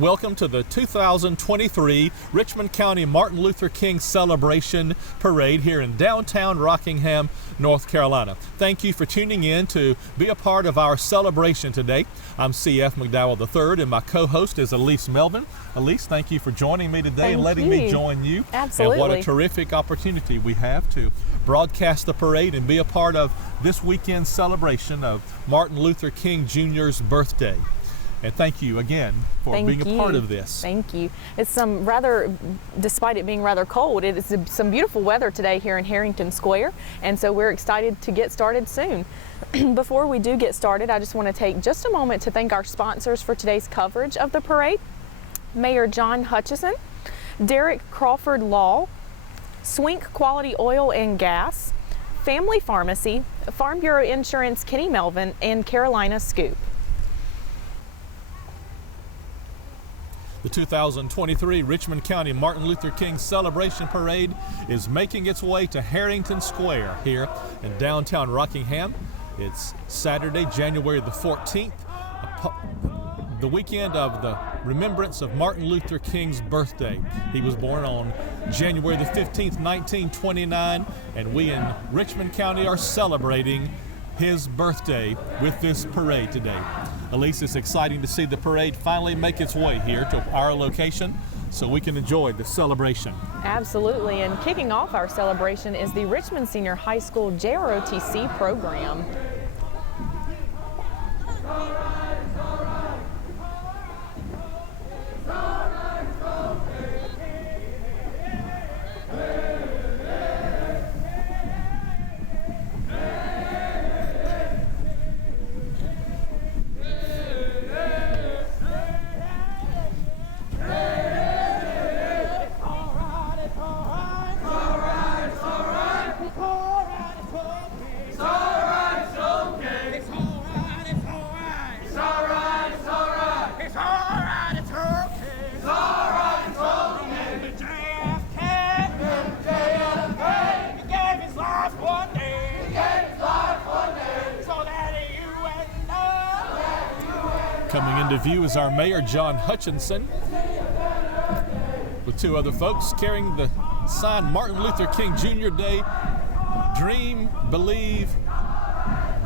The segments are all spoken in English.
Welcome to the 2023 Richmond County Martin Luther King Celebration Parade here in downtown Rockingham, North Carolina. Thank you for tuning in to be a part of our celebration today. I'm C.F. McDowell III, and my co-host is Elise Melvin. Elise, thank you for joining me today and letting me join you. Absolutely. And what a terrific opportunity we have to broadcast the parade and be a part of this weekend's celebration of Martin Luther King Jr.'s birthday. And thank you again for being a part of this. Thank you. It's despite it being rather cold, it is some beautiful weather today here in Harrington Square, and so we're excited to get started soon. Before we do get started, I just want to take just a moment to thank our sponsors for today's coverage of the parade: Mayor John Hutchison, Derek Crawford Law, Swink Quality Oil and Gas, Family Pharmacy, Farm Bureau Insurance Kenny Melvin, and Carolina Scoop. The 2023 Richmond County Martin Luther King Celebration Parade is making its way to Harrington Square here in downtown Rockingham. It's Saturday, January the 14th, the weekend of the remembrance of Martin Luther King's birthday. He was born on January the 15th, 1929, and we in Richmond County are celebrating his birthday with this parade today. Elise, it's exciting to see the parade finally make its way here to our location so we can enjoy the celebration. Absolutely, and kicking off our celebration is the Richmond Senior High School JROTC program. Coming into view is our Mayor, John Hutchinson, with two other folks carrying the sign Martin Luther King Jr. Day, Dream, Believe,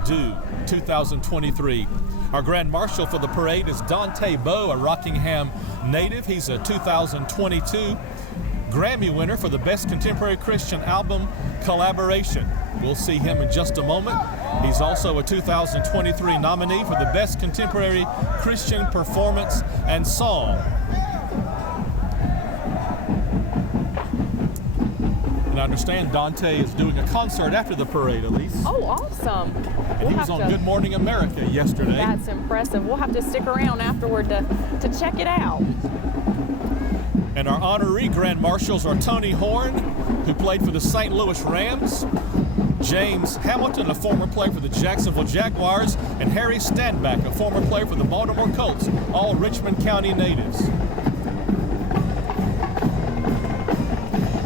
Do 2023. Our Grand Marshal for the parade is Dante Bowe, a Rockingham native. He's a 2022 Grammy winner for the Best Contemporary Christian Album Collaboration. We'll see him in just a moment. He's also a 2023 nominee for the Best Contemporary Christian Performance and Song. And I understand Dante is doing a concert after the parade, Elise. Oh, awesome. And he was on Good Morning America yesterday. That's impressive. We'll have to stick around afterward to check it out. And our honorary Grand Marshals are Tony Horn, who played for the St. Louis Rams, James Hamilton, a former player for the Jacksonville Jaguars, and Harry Standback, a former player for the Baltimore Colts, all Richmond County natives.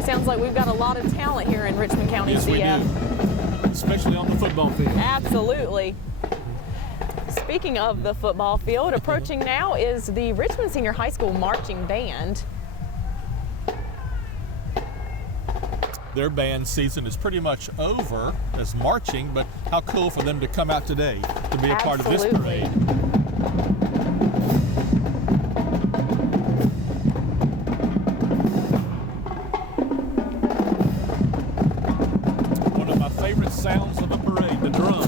Sounds like we've got a lot of talent here in Richmond County, yes, CF. We do, especially on the football field. Absolutely. Speaking of the football field, approaching now is the Richmond Senior High School Marching Band. Their band season is pretty much over as marching, but how cool for them to come out today to be a part of this parade. One of my favorite sounds of the parade, the drums.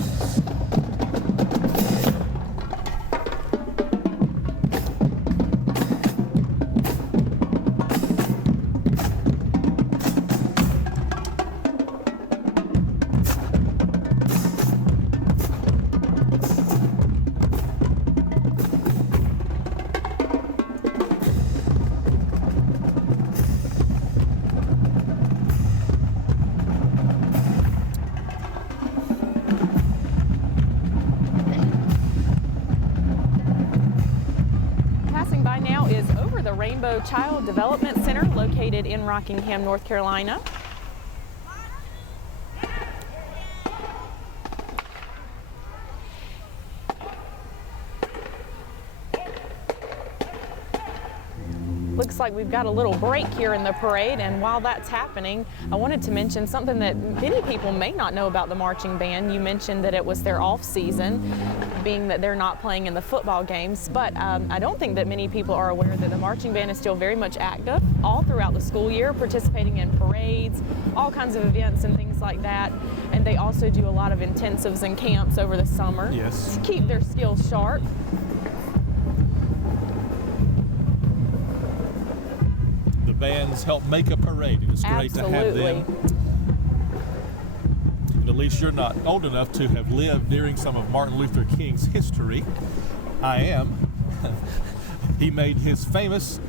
Rainbow Child Development Center located in Rockingham, North Carolina. Looks like we've got a little break here in the parade, and while that's happening, I wanted to mention something that many people may not know about the marching band. You mentioned that it was their off season, being that they're not playing in the football games, but I don't think that many people are aware that the marching band is still very much active all throughout the school year, participating in parades, all kinds of events and things like that. And they also do a lot of intensives and camps over the summer Yes. to keep their skills sharp. The bands help make a parade, and it's great to have them. And at least you're not old enough to have lived during some of Martin Luther King's history. I am. He made his famous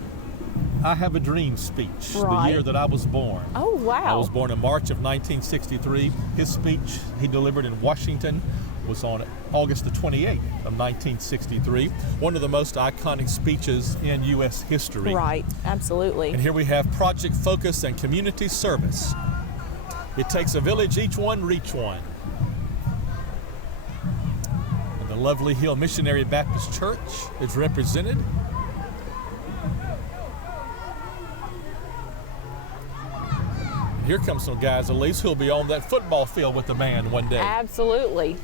I Have a Dream speech the year that I was born. Oh, wow. I was born in March of 1963. His speech he delivered in Washington was on August the 28th of 1963. One of the most iconic speeches in U.S. history. Right, absolutely. And here we have Project Focus and Community Service. It takes a village, each one reach one. And the Lovely Hill Missionary Baptist Church is represented. Here comes some guys, Elise, who'll be on that football field with the band one day. Absolutely.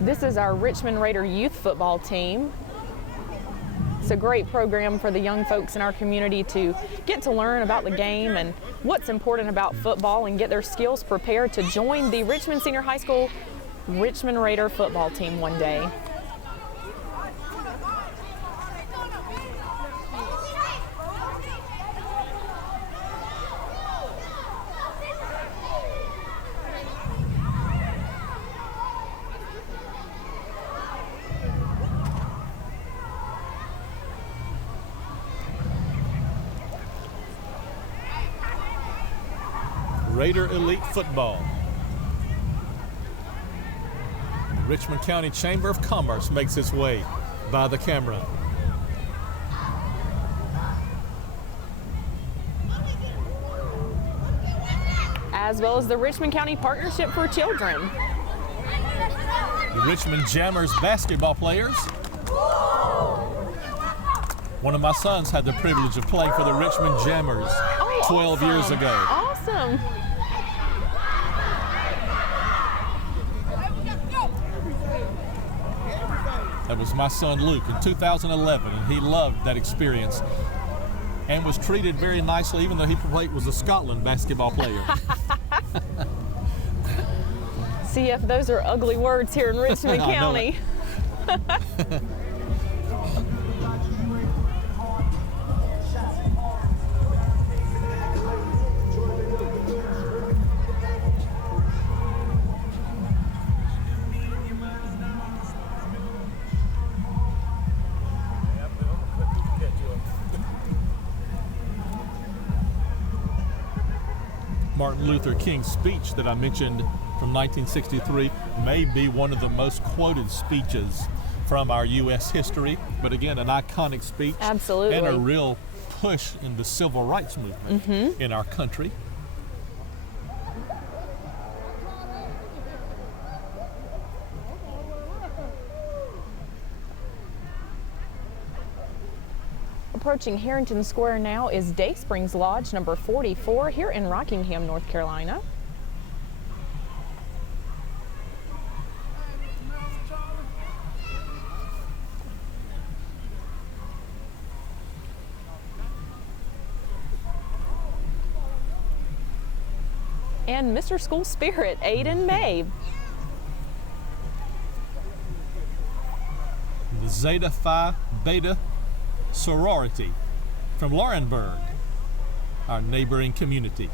This is our Richmond Raider youth football team. It's a great program for the young folks in our community to get to learn about the game and what's important about football and get their skills prepared to join the Richmond Senior High School Richmond Raider football team one day. Raider Elite Football. The Richmond County Chamber of Commerce makes its way by the camera. As well as the Richmond County Partnership for Children. The Richmond Jammers basketball players. One of my sons had the privilege of playing for the Richmond Jammers 12 years ago. Awesome. That was my son Luke in 2011, and he loved that experience and was treated very nicely, even though he was a Scotland basketball player. CF, those are ugly words here in Richmond County. Martin Luther King's speech that I mentioned from 1963 may be one of the most quoted speeches from our U.S. history, but again, an iconic speech. Absolutely. And a real push in the civil rights movement in our country. Approaching Harrington Square now is Day Springs Lodge number 44 here in Rockingham, North Carolina. And Mr. School Spirit, Aiden May. The Zeta Phi Beta sorority from Laurinburg, our neighboring community.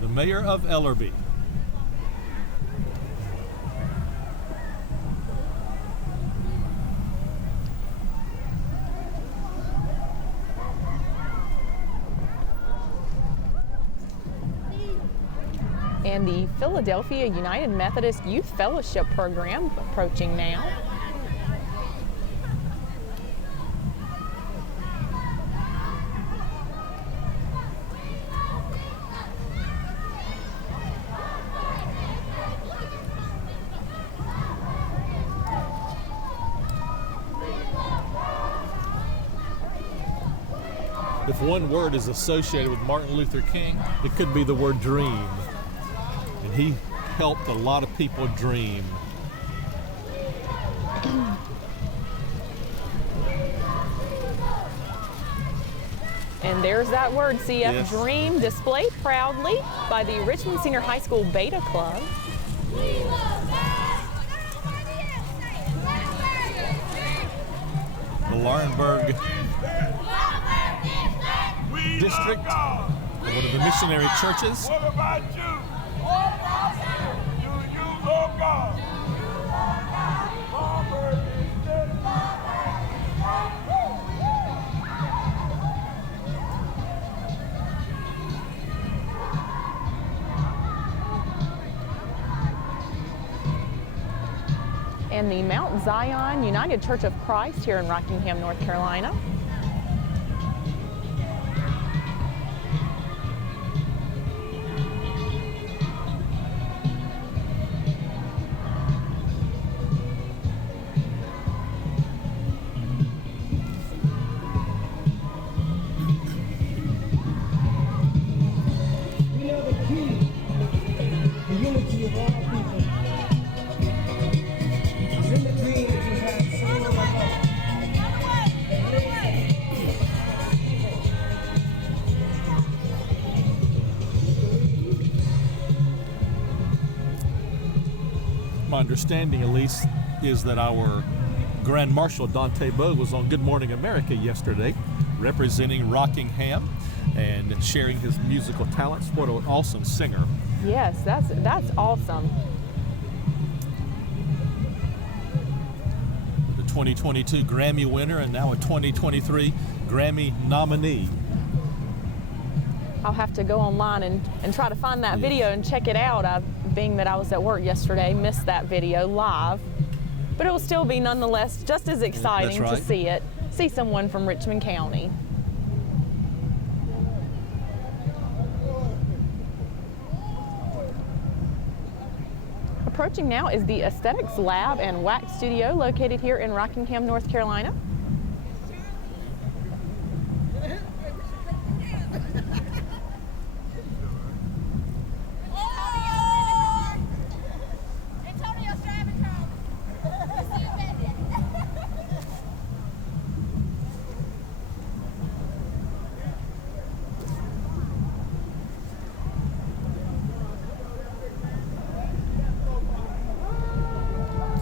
The mayor of Ellerby. And the Philadelphia United Methodist Youth Fellowship Program approaching now. If one word is associated with Martin Luther King, it could be the word dream. And he helped a lot of people dream. And there's that word, CF, Yes. Dream, displayed proudly by the Richmond Senior High School Beta Club. The Laurinburg district, one of the missionary churches. What about you? Do you love God? And the Mount Zion United Church of Christ here in Rockingham, North Carolina. We are the key, the unity of all people. It's in the dream that you have so long ago. My understanding, at least, is that our Grand Marshal Dante Bowe was on Good Morning America yesterday, representing Rockingham and sharing his musical talents. What an awesome singer. Yes, that's awesome. The 2022 Grammy winner and now a 2023 Grammy nominee. I'll have to go online and try to find that video and check it out. Being that I was at work yesterday, missed that video live. But it will still be nonetheless just as exciting That's right. to see someone from Richmond County. Approaching now is the Aesthetics Lab and Wax Studio located here in Rockingham, North Carolina. Antonio's driving home. You see him back there.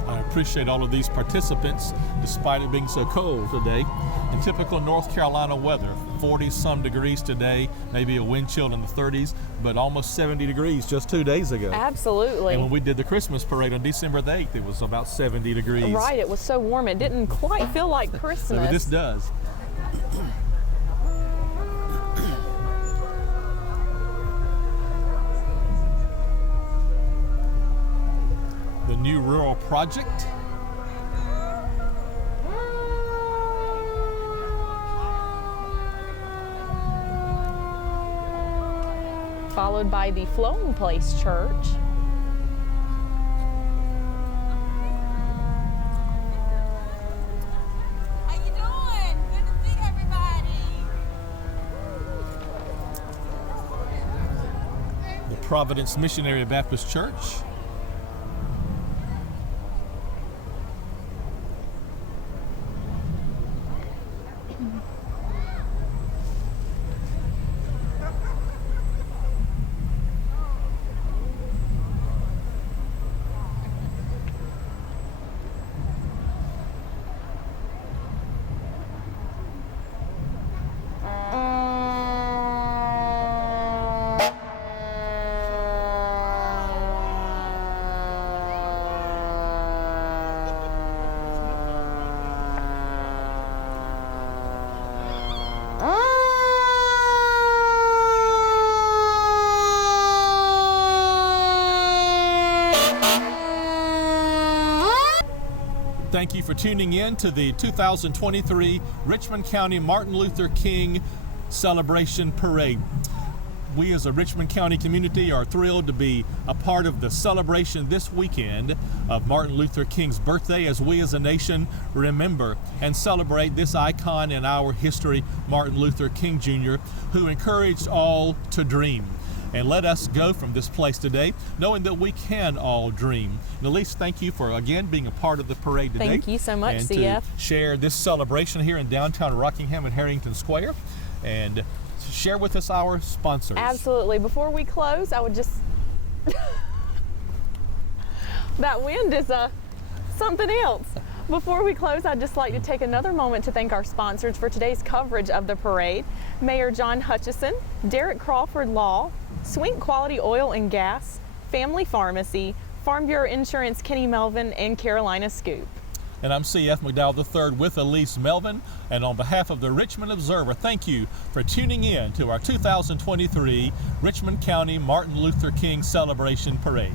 I appreciate all of these participants, despite it being so cold today. In typical North Carolina weather, 40-some degrees today, maybe a wind chill in the 30s, but almost 70 degrees just 2 days ago. Absolutely. And when we did the Christmas parade on December the 8th, it was about 70 degrees. Right, it was so warm it didn't quite feel like Christmas. But this does. The new rural project. Followed by the Floating Place Church. How you doing? Good to see everybody. The Providence Missionary Baptist Church. Thank you for tuning in to the 2023 Richmond County Martin Luther King Celebration Parade. We as a Richmond County community are thrilled to be a part of the celebration this weekend of Martin Luther King's birthday, as we as a nation remember and celebrate this icon in our history, Martin Luther King Jr., who encouraged all to dream. And let us go from this place today knowing that we can all dream. And Elise, thank you for again being a part of the parade today. Thank you so much, and CF. to share this celebration here in downtown Rockingham at Harrington Square. And share with us our sponsors. Absolutely. Before we close, I would just that wind is something else. Before we close, I'd just like to take another moment to thank our sponsors for today's coverage of the parade: Mayor John Hutchison, Derek Crawford Law, Swink Quality Oil and Gas, Family Pharmacy, Farm Bureau Insurance Kenny Melvin, and Carolina Scoop. And I'm CF McDowell III with Elise Melvin. And on behalf of the Richmond Observer, thank you for tuning in to our 2023 Richmond County Martin Luther King Celebration Parade.